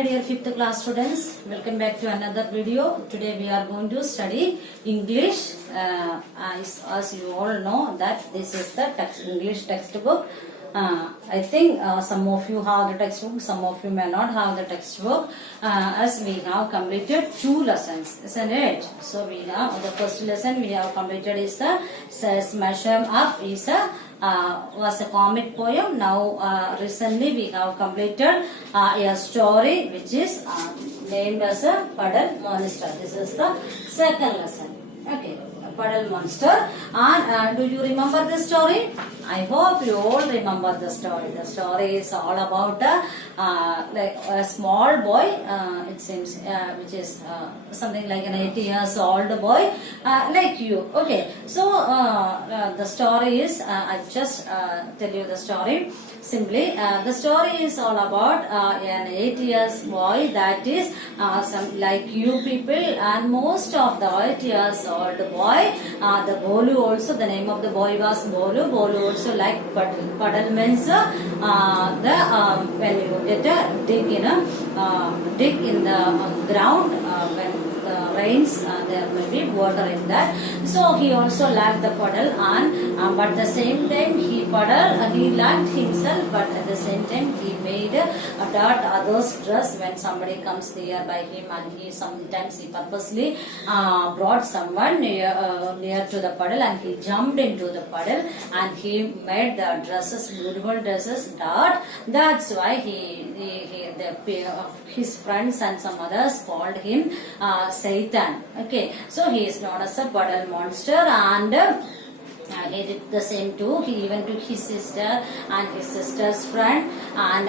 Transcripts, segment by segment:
my dear 5th class students, welcome back to another video. Today we are going to study English. As you all know that this is the English textbook. I think some of you have the textbook, some of you may not have the textbook, as we have completed 2 lessons, isn't it? So we have the first lesson we have completed is the says measure up is was a comic poem. Now recently we have completed a story which is named as a Puddle Monster. This is the second lesson. Okay, Puddle Monster. And do you remember the story? I hope you all remember the story. The story is all about like a small boy, it seems, which is something like an 8 years old boy, like you. Okay, so the story is, I just tell you the story simply. The story is all about an 8 years boy, that is some like you people, and most of the 8 years old boy, the Bolu also, the name of the boy was Bolu. Bolu also like puddle means when you get a dig in the ground when rains, there may be water in that. So he also liked the puddle, and but the same time he liked himself, but at the same time he made dirt others dress when somebody comes near by him, and he sometimes he purposely brought someone near to the puddle, and he jumped into the puddle and he made the dresses, beautiful dresses, dirt. That's why his friends and some others called him Satan. Okay, so he is known as a puddle monster, and he did the same too. He even to his sister and his sister's friend, and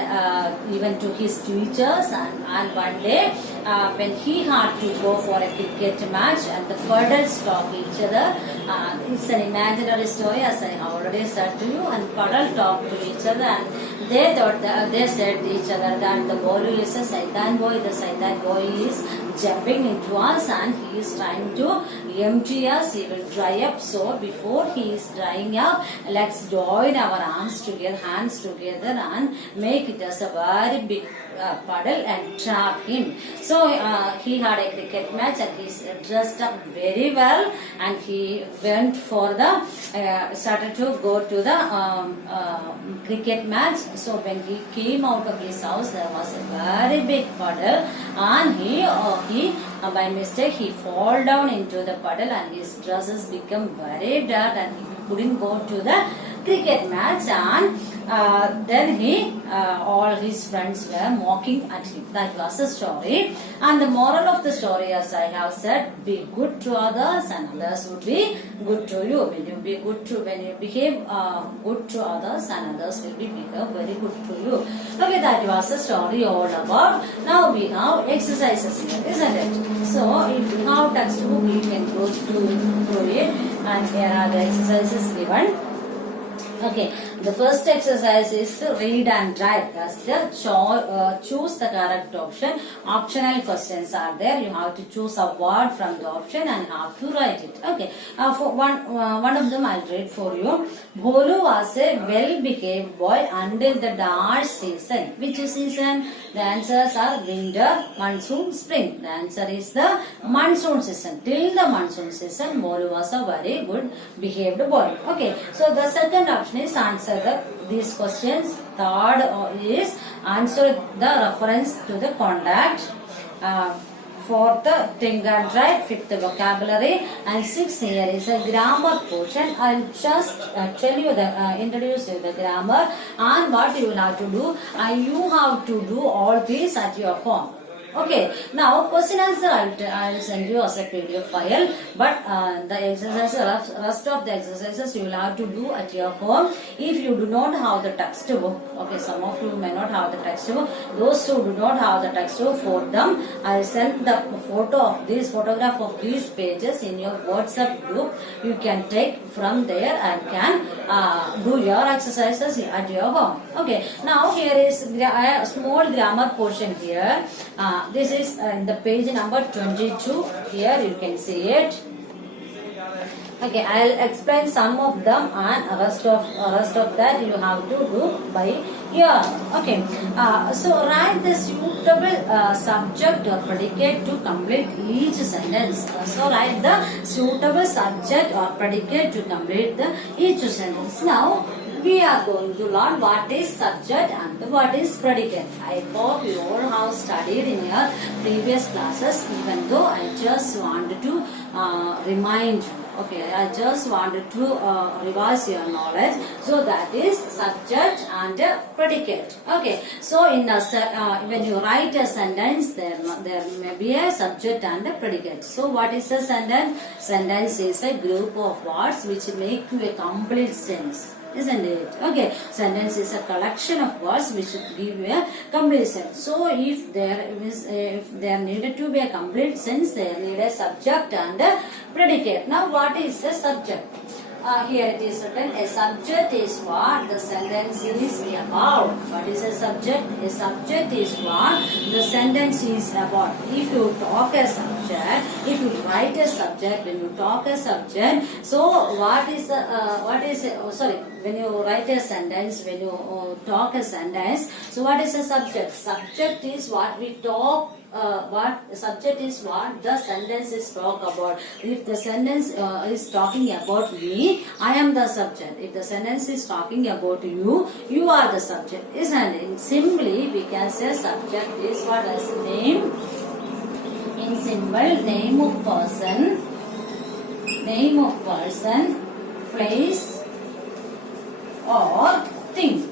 even to his teachers. And one day, when he had to go for a cricket match, and the puddles talk each other. It's an imaginary story, as I already said to you. And puddle talk to each other, and they thought they said to each other that the Bolu is a Satan boy. The Satan boy is jumping into us, and he is trying to empty us. He will dry up. So before he is drying up, let's join our hands together, and make it as a very big puddle and trap him. So he had a cricket match, and he dressed up very well, and he went for the started to go to the cricket match. So when he came out of his house, there was a very big puddle, and he by mistake he fall down into the puddle, and his dresses become very dirt, and he couldn't go to the cricket match. And then all his friends were mocking at him. That was the story. And the moral of the story, as I have said, be good to others, and others would be good to you. When you behave good to others, and others will behave very good to you. Okay, that was the story all about. Now we have exercises here, isn't it? So if you have textbook, you can go through it, and here are the exercises given. Okay, the first exercise is to read and write. That's the choose the correct option. Optional questions are there. You have to choose a word from the option and have to write it. Okay, for one of them I'll read for you. Bolu was a well-behaved boy until the dash season. Which season? The answers are winter, monsoon, spring. The answer is the monsoon season. Till the monsoon season, Bolu was a very good behaved boy. Okay, so the second option is answer these questions. Third is answer the reference to the contact. Fourth, think and write. Fifth, vocabulary. And sixth, here is a grammar portion. I'll just tell you introduce you the grammar, and what you will have to do. You have to do all these at your home. Okay, now question answer I'll send you as a PDF file, but the exercises, rest of the exercises you will have to do at your home. If you do not have the textbook, okay, some of you may not have the textbook. Those who do not have the textbook, for them I'll send the photograph of these pages in your WhatsApp group. You can take from there and can do your exercises at your home. Okay, now here is a small grammar portion here. This is in the page number 22. Here you can see it. Okay, I'll explain some of them, and rest of that you have to do by Yeah, okay. So write the suitable subject or predicate to complete each sentence. So write the suitable subject or predicate to complete each sentence. Now we are going to learn what is subject and what is predicate. I hope you all have studied in your previous classes, even though I just wanted to remind you. Okay, I just wanted to revise your knowledge. So that is subject and predicate. Okay, so in when you write a sentence, there may be a subject and a predicate. So what is a sentence? Sentence is a group of words which make a complete sense. Isn't it? Okay, sentence is a collection of words which give you a complete sense. So if there needed to be a complete sense, there need a subject and a predicate. Now what is a subject? Here it is written, a subject is what the sentence is about. What is a subject? A subject is what the sentence is about. If you talk a subject, if you write a subject, when you talk a subject, so when you write a sentence, when you talk a sentence, so what is a subject? Subject is what we talk. What subject is what the sentence is talk about. If the sentence is talking about me, I am the subject. If the sentence is talking about you, you are the subject. Isn't it? Simply we can say subject is what as name. In symbol, name of person, place or thing.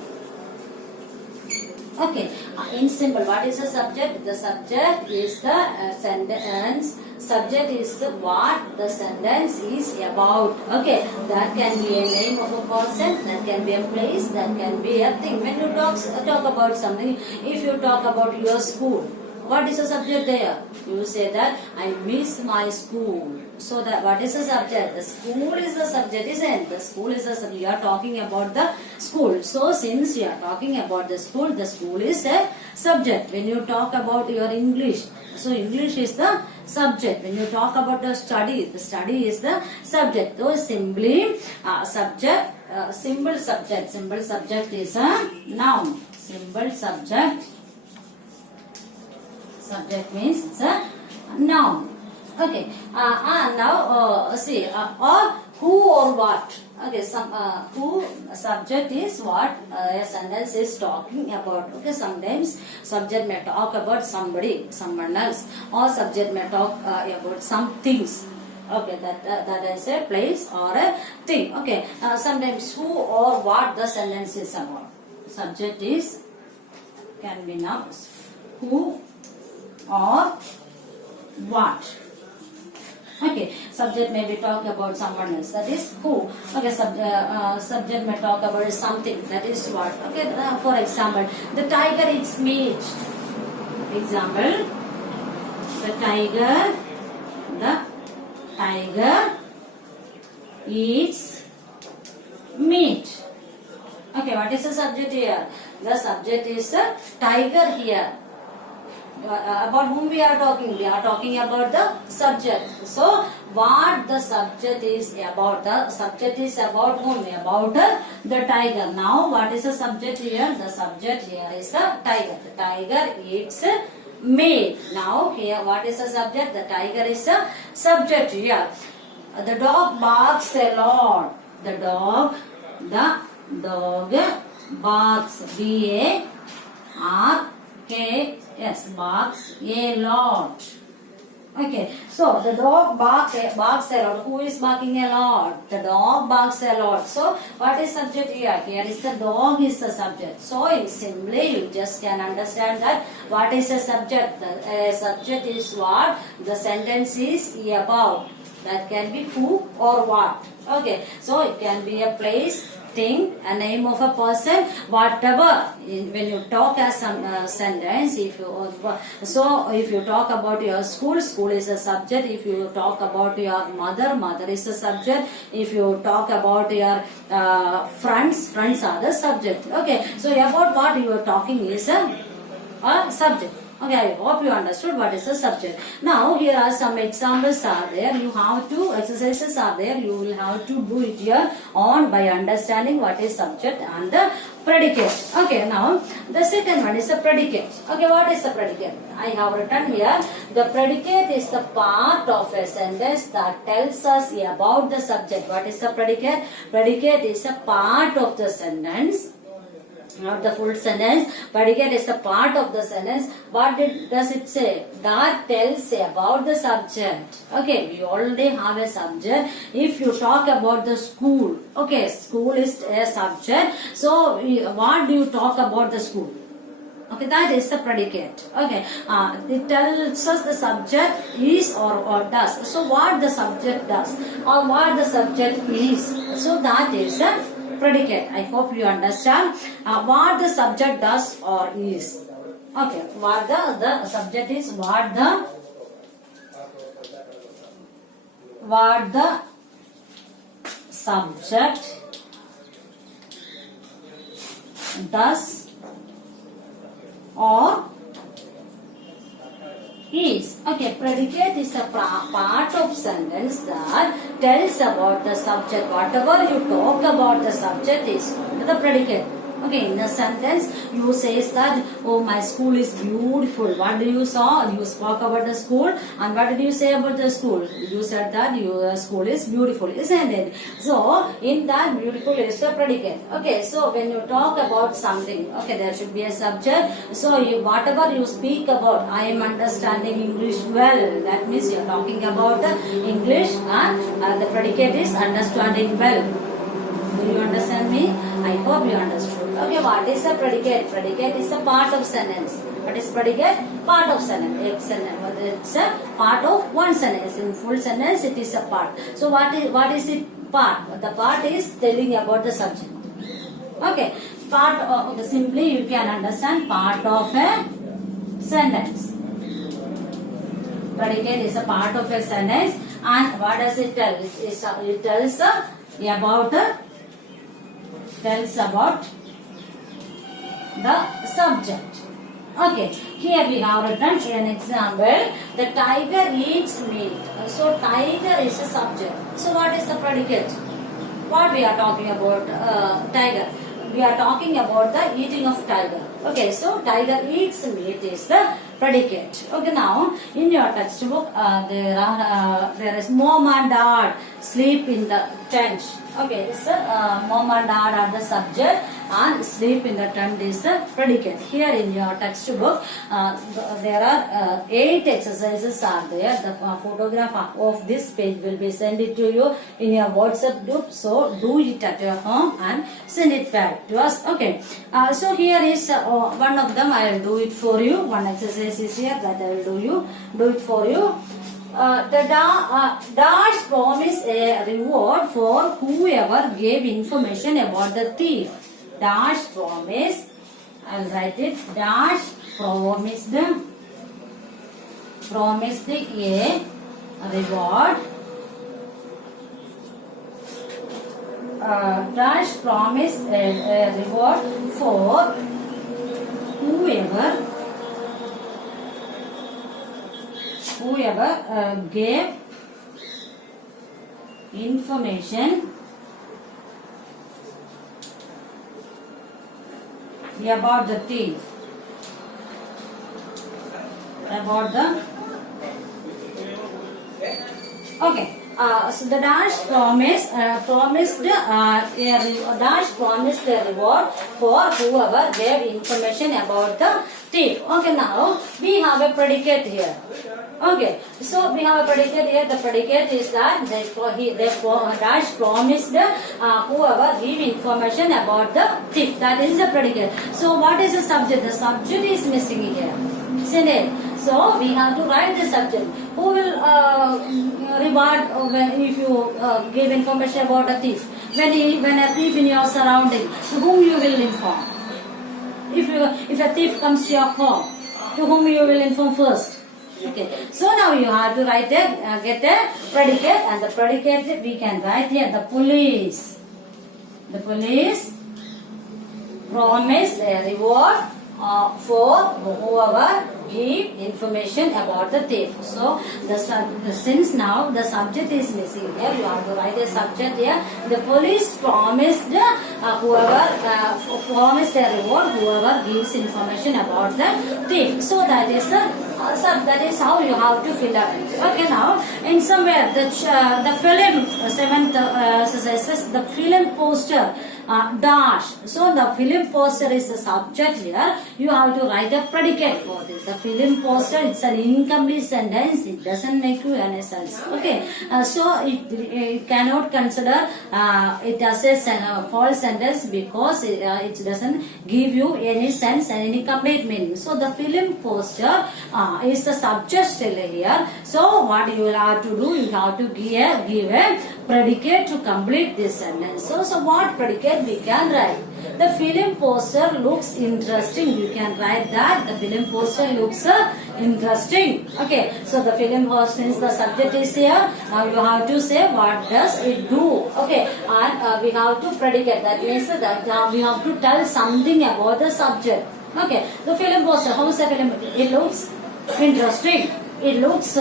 Okay, in symbol, what is the subject? The subject is the sentence. Subject is what the sentence is about. Okay, that can be a name of a person, that can be a place, that can be a thing. When you talk about something, if you talk about your school, what is the subject there? You say that I miss my school. So that what is the subject? The school is the subject, isn't it? The school is the subject. You are talking about the school. So since you are talking about the school is a subject. When you talk about your English, so English is the subject. When you talk about the study is the subject. So simply subject, symbol subject. Symbol subject is a noun. Symbol subject. Subject means it's a noun. Okay. Now see or who or what. Okay. Who subject is what a sentence is talking about. Okay. Sometimes subject may talk about somebody, someone else, or subject may talk about some things. Okay, that is a place or a thing. Okay. Sometimes who or what the sentence is about. Subject is can be nouns. Who or what. Okay, subject may be talk about someone else, that is who. Okay, subject may talk about something, that is what. Okay, for example, the tiger eats meat. Example, the tiger eats meat. Okay, what is the subject here? The subject is the tiger here. About whom we are talking? We are talking about the subject. So, what the subject is about? The subject is about whom? About the tiger. Now, what is the subject here? The subject here is the tiger. The tiger eats meat. Now, here, what is the subject? The tiger is the subject here. The dog barks a lot. The dog barks. B-A-R-K-S, barks a lot. Okay, so the dog barks a lot. Who is barking a lot? The dog barks a lot. So, what is subject here? Here is the dog is the subject. So, in simply you just can understand that what is a subject. The subject is what the sentence is about. That can be who or what. Okay, so it can be a place, thing, a name of a person, whatever. When you talk as some sentence, if you talk about your school is a subject. If you talk about your mother is a subject. If you talk about your friends are the subject. Okay, so about what you are talking is a subject. Okay, I hope you understood what is the subject. Now, here are some examples are there. You have to, exercises are there. You will have to do it here on by understanding what is subject and the predicate. Okay, now, the second one is the predicate. Okay, what is the predicate? I have written here, the predicate is the part of a sentence that tells us about the subject. What is the predicate? Predicate is a part of the sentence, not the full sentence. Predicate is a part of the sentence. What does it say? That tells about the subject. Okay, we already have a subject. If you talk about the school, okay, school is a subject. So, what do you talk about the school? Okay, that is the predicate. Okay, it tells us the subject is or does. So, what the subject does or what the subject is. So, that is a predicate. I hope you understand what the subject does or is. Okay, what the subject is, what the subject does or is. Okay, predicate is a part of sentence that tells about the subject. Whatever you talk about the subject is called the predicate. Okay, in a sentence, you says that, oh, my school is beautiful. What do you saw? You spoke about the school, and what did you say about the school? You said that your school is beautiful, isn't it? So, in that, beautiful is the predicate. Okay, so when you talk about something, okay, there should be a subject. So, whatever you speak about, I am understanding English well. That means you are talking about the English, and the predicate is understanding well. Do you understand me? I hope you understood. Okay, what is a predicate? Predicate is a part of sentence. What is predicate? Part of sentence. It's a part of one sentence. In full sentence, it is a part. So, what is it part? The part is telling about the subject. Okay, part of, simply you can understand part of a sentence. Predicate is a part of a sentence, and what does it tell? It tells about the subject. Okay, here we have written an example. The tiger eats meat. So, tiger is a subject. So, what is the predicate? What we are talking about? Tiger. We are talking about the eating of tiger. Okay, so tiger eats meat is the predicate. Okay, now in your textbook there is mom and dad sleep in the tent. Okay, so mom and dad are the subject and sleep in the tent is the predicate. Here in your textbook there are 8 exercises are there. The photograph of this page will be sent it to you in your WhatsApp group. So do it at your home and send it back to us. Okay, so here is one of them. I will do it for you. One exercise is here that I will do it for you. The dash promise a reward for whoever gave information about the thief. Dash promise, I will write it. Dash promised a reward. Dash promised a reward for whoever gave information about the thief. Okay. So the dash promised a reward for whoever gave information about the thief. Okay, now we have a predicate here. Okay, so we have a predicate here. The predicate is that dash promised whoever gave information about the thief. That is the predicate. So what is the subject? The subject is missing here, isn't it? So we have to write the subject. Who will reward if you give information about a thief? When a thief in your surrounding, to whom you will inform? If a thief comes to your home, to whom you will inform first? Okay. So now you have to write get a predicate, and the predicate we can write here. The police. The police promised a reward for whoever give information about the thief. So since now the subject is missing here, you have to write a subject here. The police promised promised a reward whoever gives information about the thief. So that is that is how you have to fill up. Okay, now in somewhere the film seventh says the film poster dash. So the film poster is the subject here. You have to write a predicate for this. The film poster, it's an incomplete sentence. It doesn't make you any sense. Okay, so it cannot consider it as a false sentence because it doesn't give you any sense and any complete meaning. So the film poster is the subject still here. So what you will have to do, you have to give a predicate to complete this sentence. So what predicate we can write? The film poster looks interesting. You can write that the film poster looks interesting. Okay, so the film poster, since the subject is here, now you have to say what does it do. Okay, and we have to predicate. That means that we have to tell something about the subject. Okay, the film poster, how is the film? It looks interesting. It looks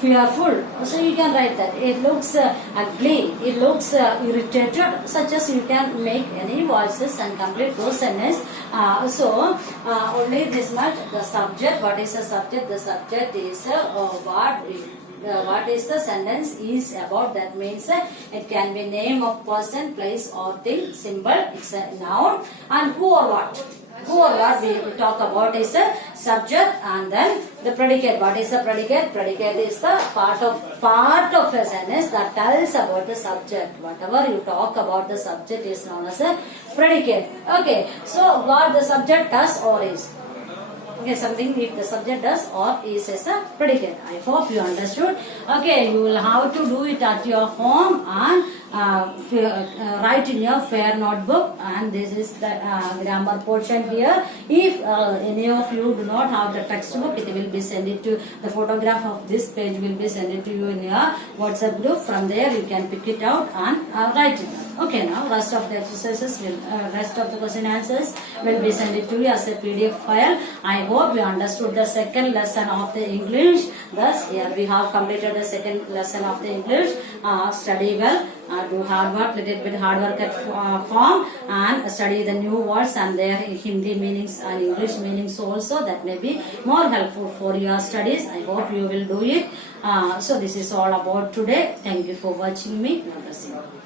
fearful. So you can write that. It looks ugly. It looks irritated. Such as you can make any voices and complete those sentences. Only this much. The subject. What is the subject? The subject is what is the sentence is about. That means it can be name of person, place or thing, symbol. It's a noun. And who or what. Who or what we talk about is a subject, and then the predicate. What is the predicate? Predicate is the part of a sentence that tells about the subject. Whatever you talk about the subject is known as a predicate. Okay, so what the subject does or is. Okay, something if the subject does or is as a predicate. I hope you understood. Okay, you will have to do it at your home and write in your fair notebook, and this is the grammar portion here. If any of you do not have the textbook, it will be sent it to the photograph of this page will be sent it to you in your WhatsApp group. From there you can pick it out and write it. Okay, now rest of the exercises rest of the question answers will be sent it to you as a PDF file. I hope you understood the second lesson of the English. Thus here we have completed the second lesson of the English. Study well. Do hard work, little bit hard work at form, and study the new words and their Hindi meanings and English meanings also. That may be more helpful for your studies. I hope you will do it. So this is all about today. Thank you for watching me. God bless you.